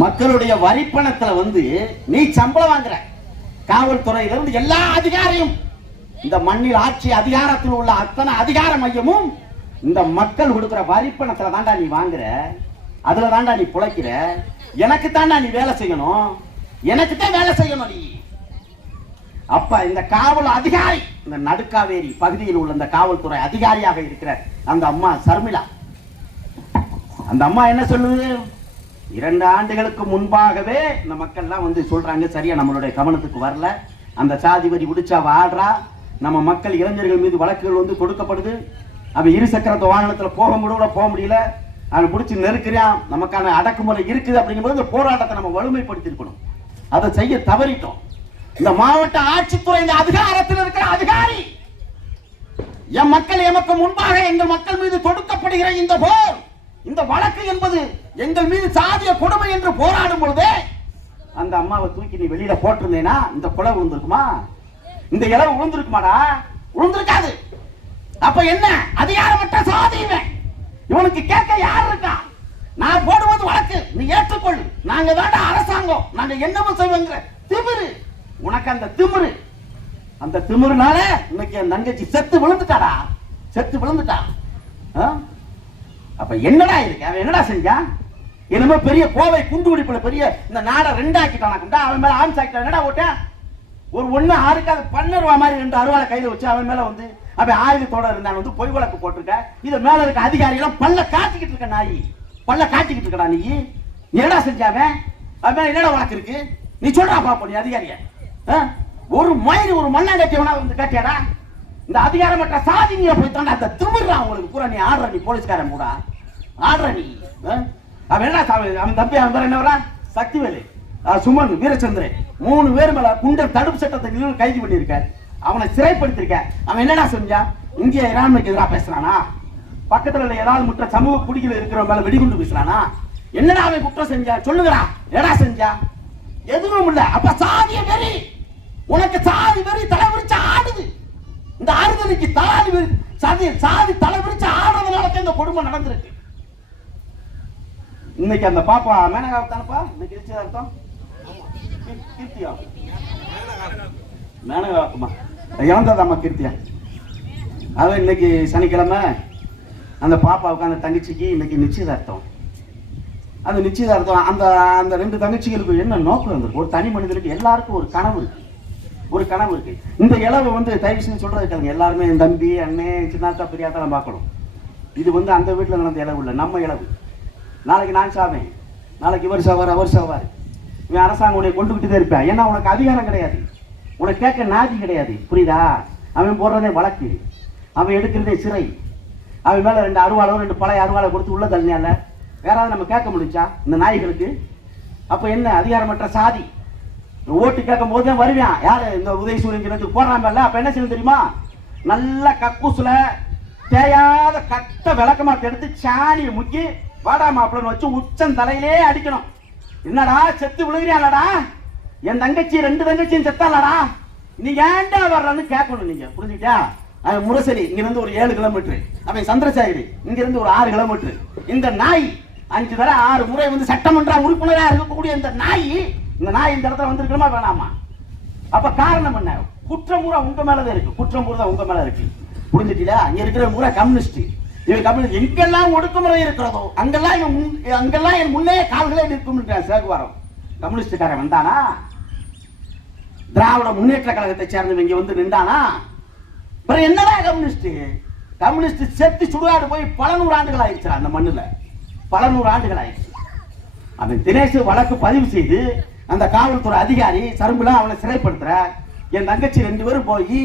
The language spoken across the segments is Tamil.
மக்களுடைய வரிப்பணத்துல வந்து நீ சம்பளம் வாங்குற. காவல்துறையில இருந்து எல்லா அதிகாரியும், இந்த மண்ணில் ஆட்சி அதிகாரத்தில் உள்ள அத்தனை அதிகார மையமும் இந்த மக்கள் கொடுக்கிற வரிப்பணத்துல தாண்டா நீ வாங்குற. அதுல தாண்டா நீ பிழைக்கிற. எனக்கு தாண்டா நீ வேலை செய்யணும், எனக்கு தான் வேலை செய்யணும் நீ. அப்ப இந்த காவல் அதிகாரி, இந்த நடுக்காவேரி பகுதியில் உள்ள இந்த காவல்துறை அதிகாரியாக இருக்கிற அந்த அம்மா சர்மிளா, அந்த அம்மா என்ன சொல்லுது? 2 ஆண்டுகளுக்கு முன்பாகவே இந்த மக்கள்லாம் வந்து சொல்றாங்க, சரியா நம்மளுடைய கவனத்துக்கு வரல, அந்த சாதி வரி விடுச்சா ஆடுறா, நம்ம மக்கள் இளைஞர்கள் மீது வழக்குகள் வந்து கொடுக்கப்படுது, அவன் 2 சக்கர வாகனத்துல போக முடியல, அவன் பிடிச்சி நெருக்கிறான், நமக்கான அடக்குமுறை இருக்குது. அப்படிங்கும்போது இந்த போராட்டத்தை நம்ம வலிமைப்படுத்திருக்கணும். அதை செய்ய தவறிட்டோம். இந்த மாவட்ட ஆட்சித்துறை இந்த அதிகாரத்தில் இருக்கிற அதிகாரி, என் மக்கள் எமக்கு முன்பாக எங்கள் மக்கள் மீது தொடுக்கப்படுகிற இந்த போர், இந்த வழக்கு என்பது எங்கள் மீது சாதிய கொடுமை என்று போராடும் பொழுதே அந்த அம்மாவை தூக்கி நீ வெளியில போட்டிருந்தேனா இந்த கொலை விழுந்திருக்குமா? இந்த இளவு விழுந்திருக்குமாடா? விழுந்திருக்காது. அப்ப என்ன? அதிகாரமற்ற சாதி இவன். இவனுக்கு கேட்க யார் இருக்கா? நான் போடுவது வழக்கு, நீ ஏற்றுக்கொள்ளு, நாங்க தான் அரசாங்கம், நாங்க என்னவும் செய்வோங்கிற திமிரு உனக்கு. அந்த திமிரு, அந்த திமிருனால இன்னைக்கு என் தங்கச்சி செத்து விழுந்துட்டாடா, செத்து விழுந்துட்டா. அப்ப என்னடா இருக்கு? அவன் என்னடா செஞ்சான்? என்னமோ பெரிய கோவை குண்டு குடிப்புல பெரிய இந்த நாடை 2 ஆக்கிட்டானா, அவன் மேல ஆம்ஸ் ஆக்கிட்டான். என்னடா ஓட்ட ஒரு 1 ஆறுக்காது பண்ணருவா மாதிரி 2 அருவாளை கையில வச்சு அவன் மேல வந்து அவன் ஆயுதத்தோட இருந்தான் வந்து பொய் வழக்கு போட்டிருக்க. இத மேல இருக்க அதிகாரிகளும் பல்ல காட்டிக்கிட்டு இருக்க. நாய் பல்ல காட்டிக்கிட்டு இருக்கடா. நீ என்னடா செஞ்சாவன்? அவன் மேல என்னடா வழக்கு இருக்கு? நீ சொல்றா பாப்போம். நீ அதிகாரிய ஒரு மயிறு ஒரு மண்ணாங்கட்டியவனா வந்து காட்டியாடா? இந்த அதிகாரமற்ற சாதினிய போய் தாண்டா அந்த திமிர்றா உங்களுக்கு பூரா. நீ ஆடுற, நீ போலீஸ்காரன் கூட ஆடுற நீ. அவன் என்ன அவன் தம்பி, அவன் பேர் என்ன வரா? சக்திவேலு, சுமன், வீரச்சந்திரன் 3 பேர் மேல குண்டர் தடுப்பு சட்டத்தை கைது பண்ணிருக்க. அவனை சிறைப்படுத்திருக்க. அவன் என்னடா செஞ்சான்? இந்திய இராணுவக்கு எதிராக பேசுறானா? பக்கத்துல ஏதாவது முற்ற சமூக குடிகள் இருக்கிற மேல வெடிகுண்டு பேசுறானா? என்னடா அவன் குற்றம் செஞ்சா? சொல்லுங்கடா, என்னடா செஞ்சா? எதுவும் இல்ல. அப்ப சாதிய வெறி, உனக்கு சாதி வெறி தலைவிரிச்சு ஆடுது. இந்த ஆறுதலுக்கு சாதி தலைவிரிச்சு ஆடுறதுனால இந்த கொடுமை நடந்திருக்கு. இன்னைக்கு அந்த பாப்பா மேனகாவை தானப்பா இன்னைக்கு நிச்சயதார்த்தம். கீர்த்தியா மேனகாவுக்குமா இறந்ததாம்மா கீர்த்தியா. அவன் இன்னைக்கு சனிக்கிழமை அந்த பாப்பாவுக்கு அந்த தங்கச்சிக்கு இன்னைக்கு நிச்சயதார்த்தம். அந்த நிச்சயதார்த்தம் அந்த அந்த 2 தங்கச்சிகளுக்கு என்ன நோக்கம் இருந்திருக்கு? ஒரு தனி மனிதனுக்கு எல்லாருக்கும் ஒரு கனவு இருக்கு, ஒரு கனவு இருக்கு. இந்த இளவு வந்து தயவு செஞ்சு சொல்றது கேளுங்க. எல்லாருமே என் தம்பி, அண்ணன், சின்னாத்தா, பெரியாத்தா பார்க்கணும். இது வந்து அந்த வீட்டில் நடந்த இளவு இல்லை, நம்ம இளவு. நாளைக்கு நான் சாவேன், நாளைக்கு இவர் சாவார், அவர் சாவார். இவன் அரசாங்கம் உன்னை கொண்டுகிட்டு தான் இருப்பேன். ஏன்னா உனக்கு அதிகாரம் கிடையாது, உனக்கு கேட்க நாதி கிடையாது. புரியுதா? அவன் போடுறதே வழக்கு, அவன் எடுக்கிறதே சிறை. அவன் மேல 2 அருவாளோ 2 பழைய அருவாளை கொடுத்து உள்ள தள்ளினால வேறாவது நம்ம கேட்க முடிஞ்சா இந்த நாய்களுக்கு? அப்ப என்ன அதிகாரமற்ற சாதி? ஓட்டு கேட்கும் போது தான் வருவான். யாரு? இந்த உதயசூரியன் போடுறான். அப்ப என்ன செய்யணும் தெரியுமா? நல்ல கக்கூசுல தேயாத கட்ட விளக்கமாத்த எடுத்து சாணியை முக்கி வாடா மாப்பிளன்னு வச்சு உச்சம் தலையிலே அடிக்கணும். என்னடா செத்து விழுகிறாடா, என் தங்கச்சி 2 தங்கச்சியும் செத்தாலடா, நீ ஏன்டா வர்றன்னு கேட்கணும். நீங்க புரிஞ்சுக்கிட்டா? அவன் முரசலி இங்க இருந்து ஒரு 7 கிலோமீட்டர், அவன் சந்திரசேகரி இங்க இருந்து ஒரு 6 கிலோமீட்டர். இந்த நாய் 5 தடவை 6 முறை வந்து சட்டமன்ற உறுப்பினராக இருக்கக்கூடிய இந்த நாய் இந்த இடத்துல வந்திருக்கணுமா வேணாமா? அப்ப காரணம் என்ன? குற்றம் பூரா உங்க மேலதான் இருக்கு, குற்றம் பூரா உங்க மேல இருக்கு. புரிஞ்சுட்டீங்களா? அங்க இருக்கிற பூரா கம்யூனிஸ்ட். இவன் கம்யூனிஸ்ட் எங்கெல்லாம் ஒடுக்குமுறை இருக்கிறதோ அங்கெல்லாம் என் முன்னே கால்களே நிற்கும். சேகுவாரம் கம்யூனிஸ்டுக்காரன் வந்தானா? திராவிட முன்னேற்ற கழகத்தை சேர்ந்தவங்க இங்க வந்து நின்றானா? என்னடா கம்யூனிஸ்ட்? கம்யூனிஸ்ட் செத்து சுடுகாடு போய் பல 100 ஆண்டுகள் ஆயிடுச்சு. அந்த மண்ணுல பல 100 ஆண்டுகள் ஆயிடுச்சு. அவன் தினேஷ் வழக்கு பதிவு செய்து அந்த காவல்துறை அதிகாரி சரும்புல அவனை சிறைப்படுத்துற. என் தங்கச்சி 2 பேரும் போய்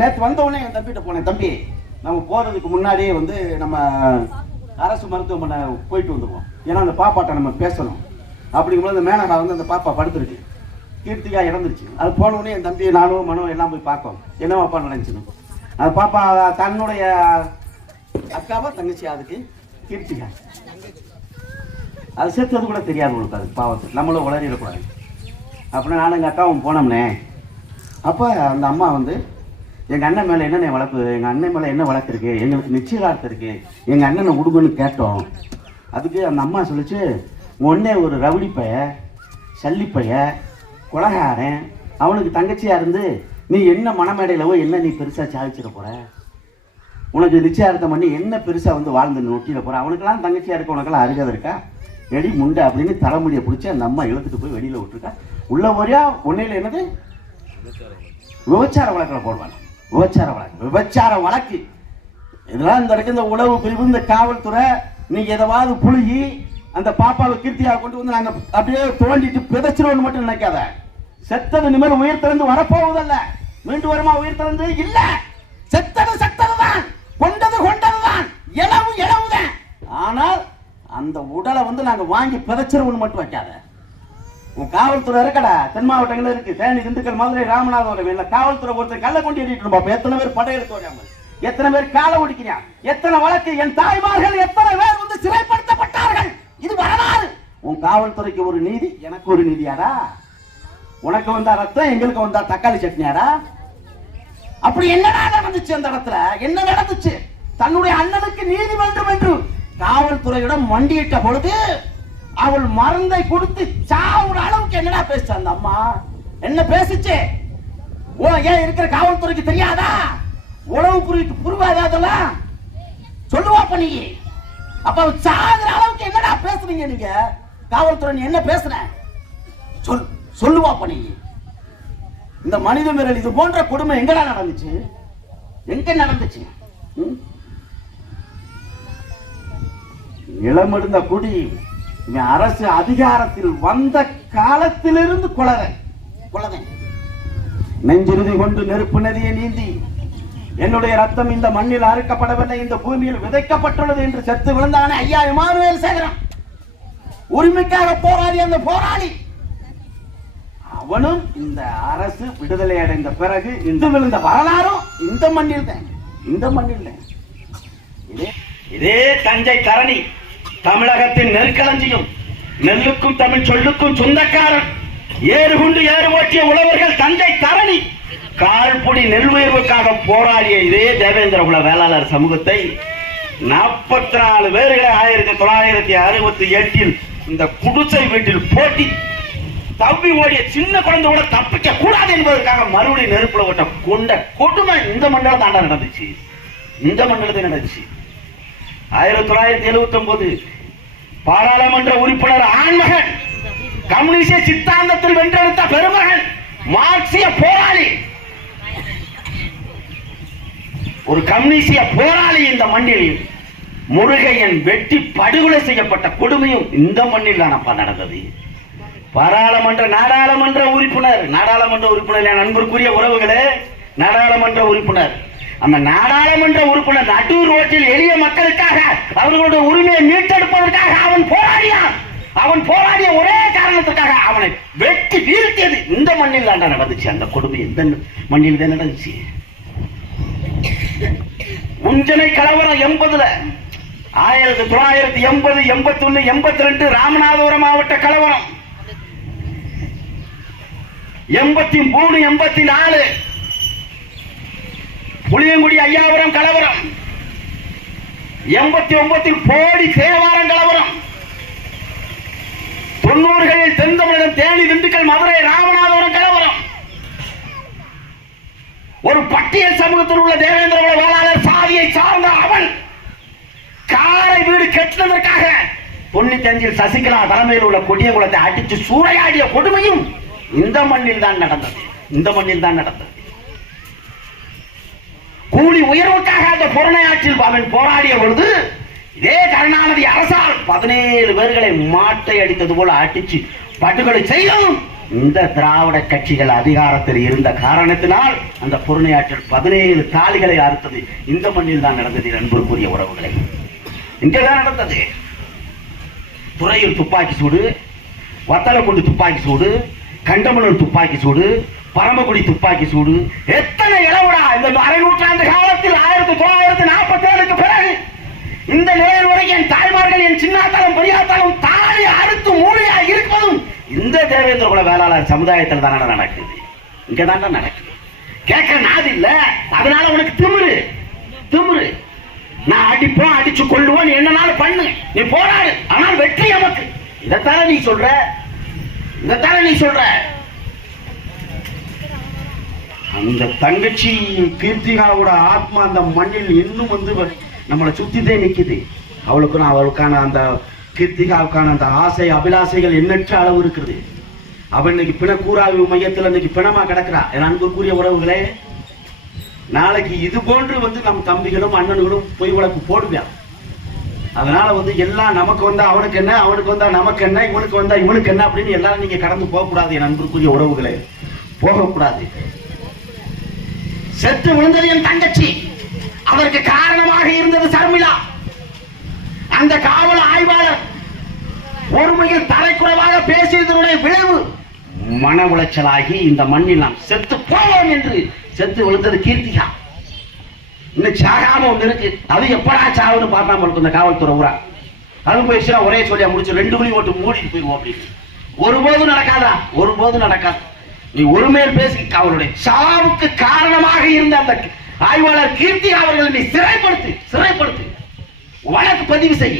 நேற்று வந்த உடனே என் தம்பிகிட்ட போனேன். தம்பி, நம்ம போறதுக்கு முன்னாடியே வந்து நம்ம அரசு மருத்துவமனை போயிட்டு வந்துடுவோம், ஏன்னா அந்த பாப்பாட்ட நம்ம பேசணும். அப்படிங்கும்போது அந்த மேனகா வந்து அந்த பாப்பா படுத்துருக்கு, கீர்த்திகா இறந்துருச்சு. அது போன உடனே என் தம்பி நானும் மனோ எல்லாம் போய் பார்ப்போம், என்னவாப்பா நினைச்சுன்னு. அது பாப்பா தன்னுடைய அக்காவா தங்கச்சி, அதுக்கு கீர்த்திகா அது சேர்த்தது கூட தெரியாது உங்களுக்கு. அது பாவத்துக்கு நம்மளும் உளறிடக்கூடாது. அப்படின்னா நானும் எங்கள் அக்காவும் போனோம்னே. அப்போ அந்த அம்மா வந்து எங்கள் அண்ணன் மேலே என்னென்ன வழக்கு, எங்கள் அண்ணன் மேலே என்ன வழக்கு இருக்குது, எங்களுக்கு நிச்சயதார்த்தம் இருக்குது, எங்கள் அண்ணனை விடுங்கன்னு கேட்டோம். அதுக்கு அந்த அம்மா சொல்லிச்சு, ஒன்னே ஒரு ரவுடி பைய, சல்லி பைய, கொலகாரன், அவனுக்கு தங்கச்சியா இருந்து நீ என்ன மனமேடையிலவோ என்ன நீ பெருசா சாதிச்சிட போற? உனக்கு நிச்சயார்த்தம் பண்ணி என்ன பெருசா வந்து வாழ்ந்து நொட்டிட போற? அவனுக்கெல்லாம் தங்கச்சியா இருக்க, உனக்கெல்லாம் அருகதை இருக்கா? எடி முண்டை அப்படின்னு தலைமுடியை பிடிச்சி அந்த அம்மா இழுத்துட்டு போய் வெளியில விட்டுருக்கா. உள்ள போறியா? ஒன்னையில என்னது விபச்சார வழக்கில் போடுவாங்க. விபச்சார வழக்கு இதெல்லாம் இந்த இருக்கு. இந்த உளவு பிரிவு, இந்த காவல்துறை, நீங்க எதாவது புழுகி அந்த பாப்பாவை கீர்த்தியாக கொண்டு வந்து நாங்க அப்படியே தோண்டிட்டு பிதைச்சிருவோம் மட்டும் நினைக்காத. செத்தது நிமிடம் உயிர் திறந்து வரப்போவதல்ல. மீண்டும் வருமா உயிர் திறந்து? இல்ல. செத்தது செத்ததுதான், கொண்டது கொண்டதுதான், இளவு இளவுதான். ஆனால் அந்த உடலை வந்து நாங்க வாங்கி பிதைச்சிருவோம் மட்டும் வைக்காத. உன் காவல்துறை இருக்கடா, தென் மாவட்டங்கள் இருக்கு, தேனி, திண்டுக்கல், மதுரை, ராமநாதபுரம், இல்ல காவல்துறை ஒருத்தர் கள்ள கொண்டு ஏறிட்டு பாப்பா. எத்தனை பேர் படையெடுத்து வராமல், எத்தனை பேர் காலை ஒடிக்கிறான், எத்தனை வழக்கு, என் தாய்மார்கள் எத்தனை பேர் வந்து சிறைப்படுத்தப்பட்டார்கள். இது வரலாறு. உன் காவல்துறைக்கு ஒரு நீதி, எனக்கு ஒரு நீதியாடா? உனக்கு வந்தா ரத்தம், எங்களுக்கு வந்தா தக்காளி சட்னியாடா? அப்படி என்னடா நடந்துச்சு அந்த இடத்துல? என்ன நடந்துச்சு? தன்னுடைய அண்ணனுக்கு நீதி வேண்டும் என்று காவல்துறையிடம் மண்டியிட்ட பொழுது அவள் மருந்தை கொடுத்து சாவுற அளவுக்கு என்னடா பேச அந்த அம்மா? என்ன பேசிச்சு? ஓ, ஏன் இருக்கிற காவல்துறைக்கு தெரியாதா? உளவு புரிவாதெல்லாம் சொல்லுவாப்ப நீ. அப்ப சாகுற அளவுக்கு என்னடா பேசுறீங்க நீங்க? காவல்துறை நீ என்ன பேசுற? சொல்லுவாப்ப நீ. இந்த மனித மீறல், இது போன்ற கொடுமை எங்கடா நடந்துச்சு? எங்க நடந்துச்சு? இளமெடுந்த குடி அரசு அதிகாரத்தில் வந்த காலத்திலிருந்து கொலவை நெஞ்சிறுதி கொண்டு நெருப்பு நதியை நீந்தி என்னுடைய ரத்தம் இந்த மண்ணில் அறுக்கப்படவில்லை, இந்த பூமியில் விதைக்கப்பட்டுள்ளது என்று செத்து விழுந்தானே ஐயா இமானுவேல் சேகரன், உரிமைக்காக போராடி அந்த போராளி, அவனும் இந்த அரசு விடுதலை அடைந்த பிறகு இந்த விழுந்த வரலாறும் இந்த மண்ணில் தான். இந்த மண்ணில் தான். இதே தஞ்சை தரணி தமிழகத்தின் நெற்களஞ்சியும், நெல்லுக்கும் தமிழ் சொல்லுக்கும் சொந்தக்காரன், ஏறு கொண்டு ஏறு ஓட்டிய உழவர்கள் தஞ்சை தரணி, கால்புடி நெல் உயர்வுக்காக போராடிய இதே தேவேந்திர குல வேளாளர் சமூகத்தை 44 பேர்களை 1968 இந்த குடிசை வீட்டில் போட்டி தப்பி ஓடிய சின்ன குழந்தை கூட தப்பிக்க கூடாது என்பதற்காக மறுபடியும் நெருப்புல ஓட்ட கொண்ட கொடுமை இந்த மண்டலம் தாண்டா நடந்துச்சு. இந்த மண்டலத்தில் நடந்துச்சு. 1979 பாராளுமன்ற உறுப்பினர் ஆண்மகன், கம்யூனிஸ்ட சித்தாந்தத்தில் வென்றெடுத்த பெருமகன், மார்க்சிய போராளி, ஒரு கம்யூனிஸ்டிய போராளி இந்த மண்ணில் முருகையன் வெட்டி படுகொலை செய்யப்பட்ட கொடுமையும் இந்த மண்ணில் தானப்பா நடந்தது. நாடாளுமன்ற உறுப்பினர் என் அன்பிற்குரிய உறவுகளே, நாடாளுமன்ற உறுப்பினர், அந்த நாடாளுமன்ற உறுப்பினர் நடு ரோட்டில் எளிய மக்களுக்காக அவர்களுடைய உரிமையை மீட்டெடுப்பதற்காக அவன் போராடிய ஒரே காரணத்திற்காக அவனை வெட்டி வீழ்த்தியது இந்த மண்ணில் தாண்டா நடந்துச்சு. அந்த கொடுமை இந்த மண்ணில் தான் நடந்துச்சு. உஞ்சனை கலவரம் 80ல 1980, 81, 82 ராமநாதபுரம் மாவட்ட கலவரம், 83, 84 புளியங்குடி ஐயாபுரம் கலவரம், 89 போடி தேவாரம் கலவரம், 90களில் தென் தமிழகம் தேனி, திண்டுக்கல், மதுரை, ராமநாதபுரம் கலவரம், ஒரு பட்டியல் சமூகத்தில் உள்ள தேவேந்திர குல வேளாளர் சாதியை சார்ந்த அவன் காரை வீடு கட்டினதற்காக 95 சசிகலா தலைமையில் உள்ள கொடிய குலத்தை அடித்து சூறையாடிய கொடுமையும் இந்த மண்ணில் தான் நடந்தது. இந்த மண்ணில் தான் நடந்தது. கூலி உயர்வுக்காக அந்த பொருணையாற்றில் அவன் போராடிய பொழுது இதே கருணாநிதி அரசால் 17 பேர்களை மாட்டை அடித்தது போல அடிச்சு படுகொலை செய்யவும் இந்த திராவிட கட்சிகள் அதிகாரத்தில் இருந்த காரணத்தினால் அந்த பொருணையாற்றில் 17 தாலிகளை அறுத்தது இந்த மண்ணில் தான் நடந்தது. அன்புக்குரிய உறவுகளை, இங்கதான் நடந்தது. துறையூர் துப்பாக்கி சூடு, வத்தலக்குண்டு துப்பாக்கி சூடு, கண்டமனூர் துப்பாக்கி சூடு, பரமக்குடி துப்பாக்கி சூடு, எத்தனை இளவுடா இந்த அரை நூற்றாண்டு காலத்தில் 1947 பிறகு இந்த நிலையில் வரை என் தாய்மார்கள், என் சின்னாத்தாலும் பெரியாத்தாலும் தாலி அறுத்து மூளையா இருப்பதும் இந்த தேவேந்திர குல வேளாளர் சமுதாயத்தில் தானே நடக்குது. இங்கதான் நடக்குது. கேட்க நாது இல்ல, அதனால உனக்கு திமிரு. நான் அடிப்போம், அடிச்சு கொள்ளுவோம், என்னனாலும் பண்ணு, நீ போராடு, ஆனால் வெற்றி நமக்கு. இதைத்தானே நீ சொல்ற, இதைத்தானே நீ சொல்ற. அந்த தங்கச்சி கீர்த்திகாவோட ஆத்மா அந்த மண்ணில் இன்னும் வந்து நம்மளை சுத்திதான் நிக்குது. அவளுக்கான அந்த கீர்த்திகாவுக்கான அந்த ஆசை அபிலாசைகள் எண்ணற்ற அளவு இருக்குது. அவள் இன்னைக்கு பிணக்கூறாய்வு மையத்தில் இன்னைக்கு பிணமா கிடக்குறா. என் அன்புக்குரிய உறவுகளே, நாளைக்கு இது போன்று வந்து நம் தம்பிகளும் அண்ணன்களும் பொய் வழக்கு போடுவான். அதனால வந்து எல்லாம் நமக்கு வந்தா அவனுக்கு என்ன, அவனுக்கு வந்தா நமக்கு என்ன, இவனுக்கு வந்தா இவனுக்கு என்ன அப்படின்னு எல்லாரும் நீங்க கடந்து போகக்கூடாது. என் அன்புக்குரிய உறவுகளே, போகக்கூடாது. செத்து விழுந்தது என் தங்கச்சி, அதற்கு காரணமாக இருந்தது சர்மிளா. அந்த காவல் ஆய்வாளர் ஒருமையில் தலைக்குறைவாக பேசியதனுடைய விளைவு மன உளைச்சலாகி இந்த மண்ணில் நாம் செத்து போவோம் என்று செத்து விழுந்தது கீர்த்திகா. இன்னும் சாகாம ஒண்ணு இருக்கு, அது எப்படா சாவுன்னு பார்த்தாம இருக்கும் இந்த காவல்துறை ஊரா. அது போயிடுச்சுன்னா ஒரே சொல்லியா முடிச்சு 2 மணி ஓட்டு மூடிட்டு போயிடுவோம் அப்படின்னு. ஒருபோதும் நடக்காதா, ஒருபோதும் நடக்காது. நீ ஒருமையில் பேசி அவருடைய சாவுக்கு காரணமாக இருந்த அந்த ஆய்வாளர் கீர்த்திகா அவர்களை நீ சிறைப்படுத்து, வழக்கு பதிவு செய்ய.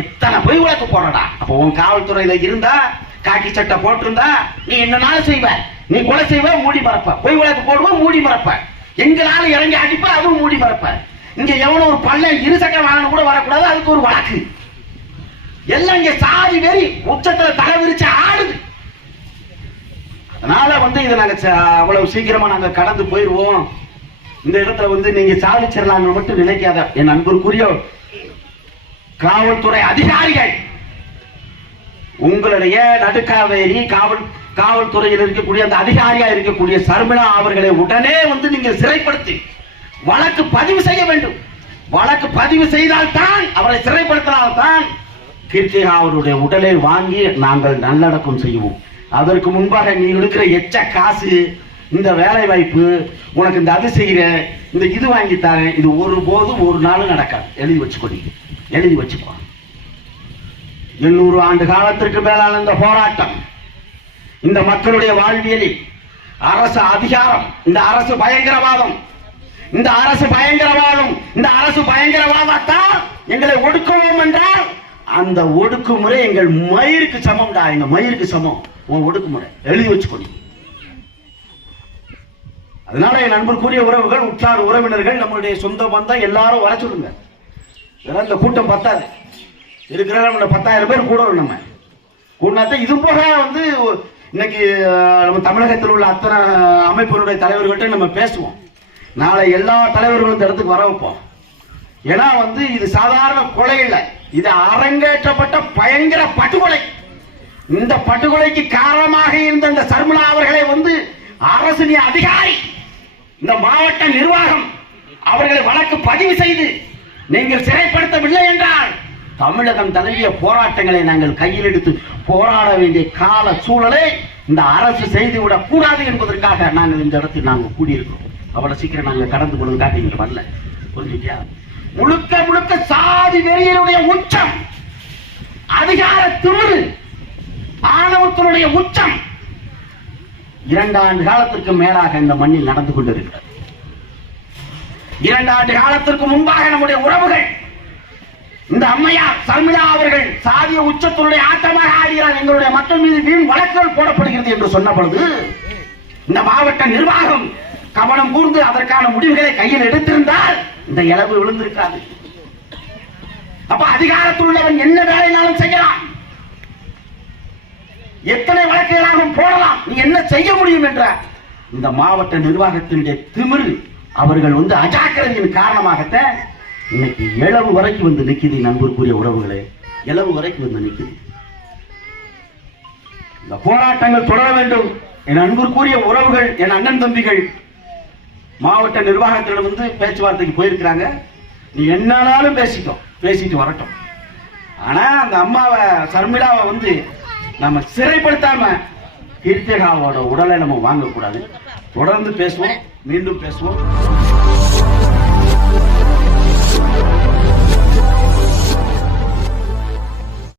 எத்தனை பொய் வழக்கு போறடா. அப்ப உன் காவல்துறையில இருந்தா, காக்கி சட்டை போட்டிருந்தா நீ என்னனாலும் செய்வ. நீ கொலை செய்வ, மூடி மறப்ப. பொய் வழக்கு போடுவ, மூடி மறப்ப. எங்களால இறங்கி அடிப்ப, அதுவும் மூடி மறப்ப. இங்க எவனும் ஒரு பல்ல இருசக்கர வாகனம் கூட வரக்கூடாது, அதுக்கு ஒரு வழக்கு. எல்லாம் இங்க சாதி வெறி உச்சத்துல தலை விரிச்சு ஆடுது. அதனால வந்து இதை நாங்க அவ்வளவு சீக்கிரமா நாங்க கடந்து போயிருவோம். இந்த இடத்துல வந்து நீங்க சாதிச்சிடலாம் மட்டும் நினைக்காத. என் அன்புக்குரிய காவல்துறை அதிகாரிகள், உங்களுடைய நடுக்காவேரி காவல்துறையில் இருக்கக்கூடிய அந்த அதிகாரியா இருக்கக்கூடிய சர்மிளா அவர்களை உடனே வந்து நீங்கள் சிறைப்படுத்தி வழக்கு பதிவு செய்ய வேண்டும். வழக்கு பதிவு செய்தால்தான், அவரை சிறைப்படுத்தினால்தான் கீர்த்திகா அவருடைய உடலை வாங்கி நாங்கள் நல்லடக்கம் செய்வோம். அதற்கு முன்பாக நீ எடுக்கிற எச்ச காசு, இந்த வேலை வாய்ப்பு, உனக்கு இந்த அது செய்கிறேன், இந்த இது வாங்கி தரேன், இது ஒருபோதும் ஒரு நாளும் நடக்காது. எழுதி வச்சுக்கோ. 800 ஆண்டு காலத்திற்கு மேலான இந்த போராட்டம், இந்த மக்களுடைய வாழ்வியலில் அரசு அதிகாரம், இந்த அரசு பயங்கரவாதம், இந்த அரசு பயங்கரவாதத்தால் எங்களை ஒடுக்குவோம் என்றால் அந்த ஒடுக்குமுறை எங்கள் மயிருக்கு சமம்டா. எங்க மயிருக்கு சமம் உன் ஒடுக்குமுறை. எழுதி வச்சுக்கோ. அதனால என் நண்பருக்குரிய உறவுகள், உற்றார் உறவினர்கள், நம்மளுடைய சொந்த பந்தம் எல்லாரும் வர சொல்லுங்க. இந்த கூட்டம் பத்தாது, இருக்கிற 10,000 பேர் கூட நம்ம கூட்டினாத்தான். இது போக வந்து இன்னைக்கு நம்ம தமிழகத்தில் உள்ள அத்தனை அமைப்புகளுடைய தலைவர்கள்ட்ட நம்ம பேசுவோம். நாளை எல்லா தலைவர்களும் இந்த இடத்துக்கு வர வைப்போம். ஏன்னா வந்து இது சாதாரண கொலை இல்லை, இது அரங்கேற்றப்பட்ட பயங்கர படுகொலை. இந்த படுகொலைக்கு காரணமாக இருந்த இந்த சர்மிளா அவர்களை வந்து அரசு அதிகாரி, இந்த மாவட்ட நிர்வாகம் அவர்களை வழக்கு பதிவு செய்து நீங்கள் சிறைப்படுத்தவில்லை என்றால் தமிழகம் தழுவிய போராட்டங்களை நாங்கள் கையில் எடுத்து போராட வேண்டிய கால சூழலை இந்த அரசு செய்துவிடக் கூடாது என்பதற்காக நாங்கள் இந்த இடத்தில் நாங்கள் கூடியிருக்கிறோம். அவ்வளவு சீக்கிரம் நாங்கள் கடந்து கொள்வதற்காக இங்க வரல. புரிஞ்சுக்கியா? முழுக்க சாதி வெறியனுடைய உச்சம், அதிகார திமிரு, ஆணவத்தினுடைய உச்சம் 2 ஆண்டு காலத்திற்கு மேலாக இந்த மண்ணில் நடந்து கொண்டிருக்கிறது. 2 ஆண்டு காலத்திற்கு முன்பாக நம்முடைய உறவுகள், இந்த அம்மையார் சர்மிளா அவர்கள் சாதிய உச்சத்தினுடைய ஆட்டமாக ஆடுகிறார், எங்களுடைய மக்கள் மீது வீண் வழக்குகள் போடப்படுகிறது என்று சொன்ன பொழுது இந்த மாவட்ட நிர்வாகம் கவனம் கூர்ந்து அதற்கான முடிவுகளை கையில் எடுத்திருந்தால் இந்த இழவு விழுந்திருக்காது. அப்ப அதிகாரத்தில் உள்ளவன் என்ன வேலைனாலும் செய்யலாம், எத்தனை வழக்குகளாகவும் போடலாம், நீ என்ன செய்ய முடியும் என்ற இந்த மாவட்ட நிர்வாகத்தினுடைய திமிரு, அவர்கள் வந்து அஜாக்கிரதையின் காரணமாகத்தான் இன்னைக்கு இழவு வரைக்கும் வந்து நிக்குது. நண்பருக்குரிய உறவுகளே, இழவு வரைக்கும் வந்து நிக்குது. இந்த போராட்டங்கள் தொடர வேண்டும். என் அன்புக்குரிய உறவுகள், என் அண்ணன் தம்பிகள் மாவட்ட நிர்வாகத்திடம் வந்து பேச்சுவார்த்தைக்கு போயிருக்கிறாங்க. நீ என்னாலும் பேசிட்டு வரட்டும். ஆனா அந்த அம்மாவை சர்மிளாவை வந்து நம்ம சிறைப்படுத்தாம கீர்த்திகாவோட உடலை நம்ம வாங்கக்கூடாது. தொடர்ந்து பேசுவோம், மீண்டும் பேசுவோம்.